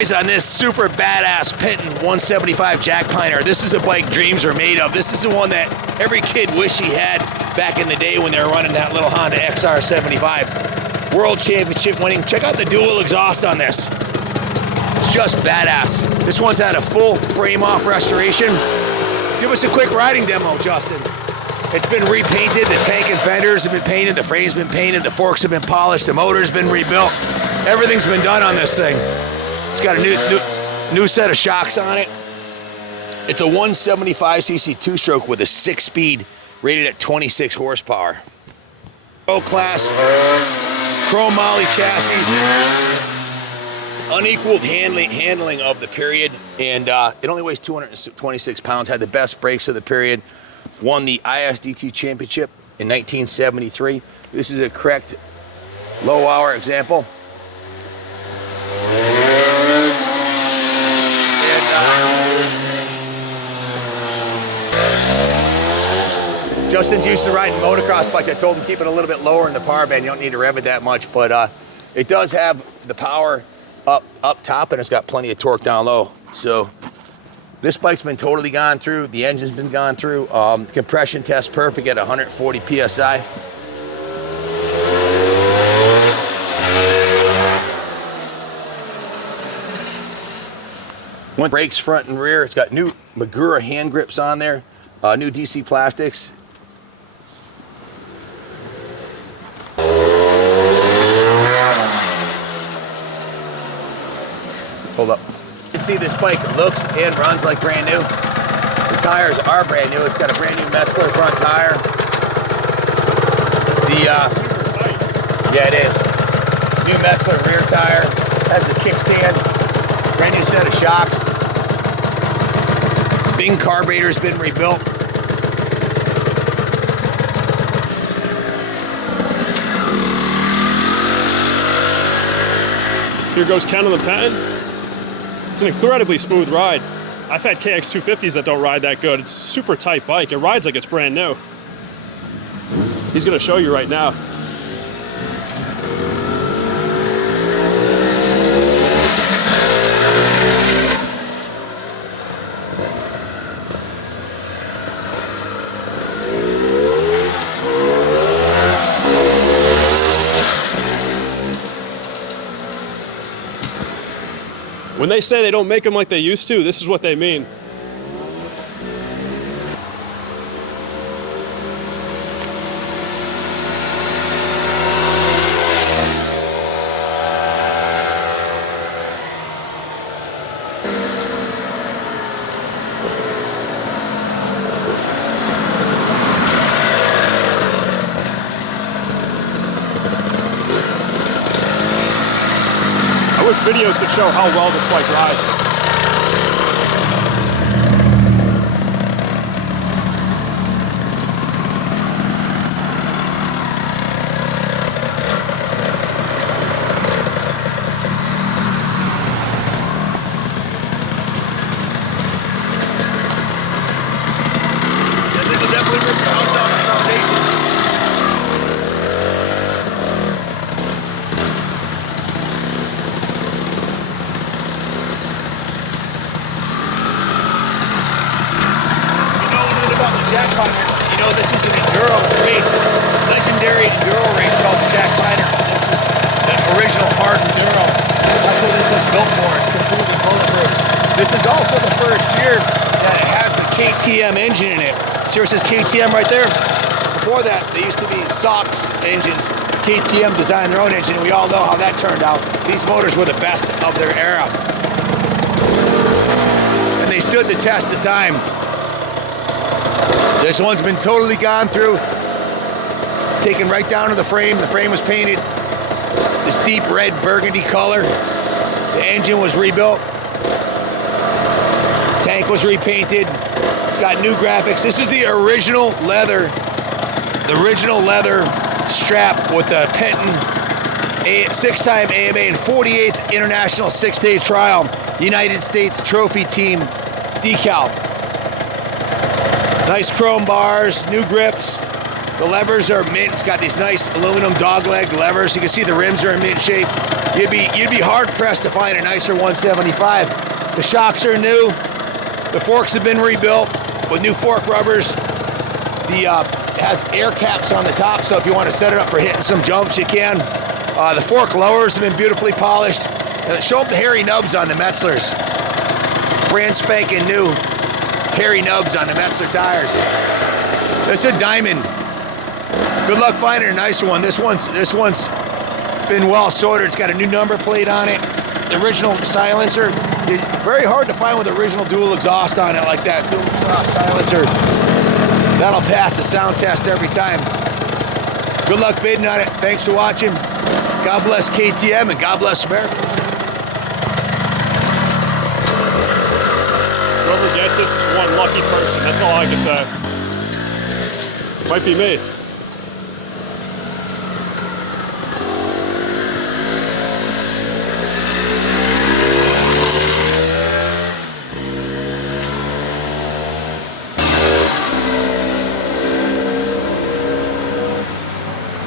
On this super badass Penton 175 Jackpiner. This is a bike dreams are made of. This is the one that every kid wished he had back in the day when they were running that little Honda XR75. World Championship winning. Check out the dual exhaust on this. It's just badass. This one's had a full frame off restoration. Give us a quick riding demo, Justin. It's been repainted. The tank and fenders have been painted. The frame's been painted. The forks have been polished. The motor's been rebuilt. Everything's been done on this thing. It's got a new set of shocks on it. It's a 175cc two-stroke with a 6-speed rated at 26 horsepower. O-class chrome moly chassis. Unequaled handling of the period. And it only weighs 226 pounds. Had the best brakes of the period. Won the ISDT championship in 1973. This is a correct low-hour example. Justin's used to riding motocross bikes. I told him keep it a little bit lower in the power band. You don't need to rev it that much, but it does have the power up top, and it's got plenty of torque down low. So this bike's been totally gone through. The engine's been gone through. Compression test perfect at 140 PSI. One brakes front and rear. It's got new Magura hand grips on there. New DC plastics. Hold up. You can see this bike looks and runs like brand new. The tires are brand new. It's got a brand new Metzler front tire. Yeah, it is. New Metzler rear tire. Has the kickstand. Brand new set of shocks. Bing carburetor's been rebuilt. Here goes Ken on the Penton. It's an incredibly smooth ride. I've had KX250s that don't ride that good. It's a super tight bike. It rides like it's brand new. He's gonna show you right now. When they say they don't make them like they used to, this is what they mean. I wish videos could show how well this bike rides. This thing will definitely rip your house down the foundation. Jackpiner. You know, this is an enduro race, legendary enduro race called the Jackpiner. This is the original hard enduro. That's what this was built for. It's completely bulletproof. This is also the first year that it has the KTM engine in it. See where it says KTM right there? Before that, they used to be SOX engines. KTM designed their own engine, and we all know how that turned out. These motors were the best of their era. And they stood the test of time. This one's been totally gone through, taken right down to the frame. The frame was painted this deep red burgundy color. The engine was rebuilt. Tank was repainted. It's got new graphics. This is the original leather strap with the Penton 6-time AMA and 48th International 6-day trial United States Trophy Team decal. Nice chrome bars, new grips. The levers are mint. It's got these nice aluminum dogleg levers. You can see the rims are in mint shape. You'd be hard pressed to find a nicer 175. The shocks are new. The forks have been rebuilt with new fork rubbers. It has air caps on the top, so if you want to set it up for hitting some jumps, you can. The fork lowers have been beautifully polished. Show up the hairy nubs on the Metzlers. Brand spanking new hairy nubs on the Metzler tires. This is a diamond. Good luck finding a nicer one. This one's been well sorted. It's got a new number plate on it. The original silencer. Very hard to find with the original dual exhaust on it like that. Dual exhaust silencer. That'll pass the sound test every time. Good luck bidding on it. Thanks for watching. God bless KTM and God bless America. Whoever gets this is one lucky person. That's all I can say. Might be me.